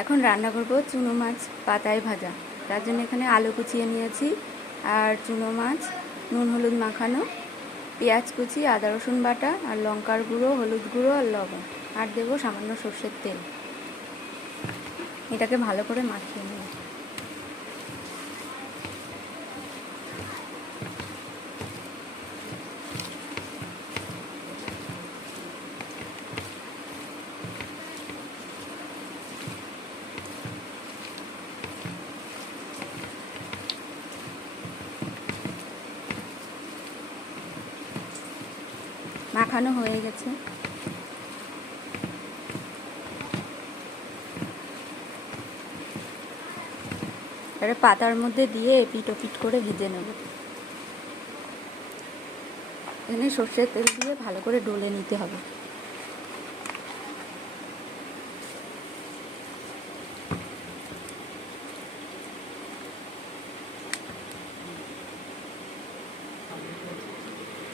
এখন রান্না করব চুনো মাছ পাতায় ভাজা। তার জন্য এখানে আলু কুচিয়ে নিয়েছি আর চুনো মাছ, নুন হলুদ মাখানো, পেঁয়াজ কুচি, আদা রসুন বাটা আর লঙ্কার গুঁড়ো, হলুদ গুঁড়ো আর লবণ। আর দেবো সামান্য সর্ষের তেল। এটাকে ভালো করে মাখিয়ে নেব। মাখানো হয়ে গেছে। এবারে পাতার মধ্যে দিয়ে এপিট ওপিট করে ভিজে নেব। এখানে সর্ষের তেল দিয়ে ভালো করে ডলে নিতে হবে।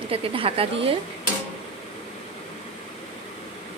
এটাকে ঢাকা দিয়ে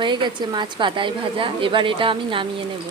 হয়ে গেছে মাছ পাতায় ভাজা। এবার এটা আমি নামিয়ে নেব।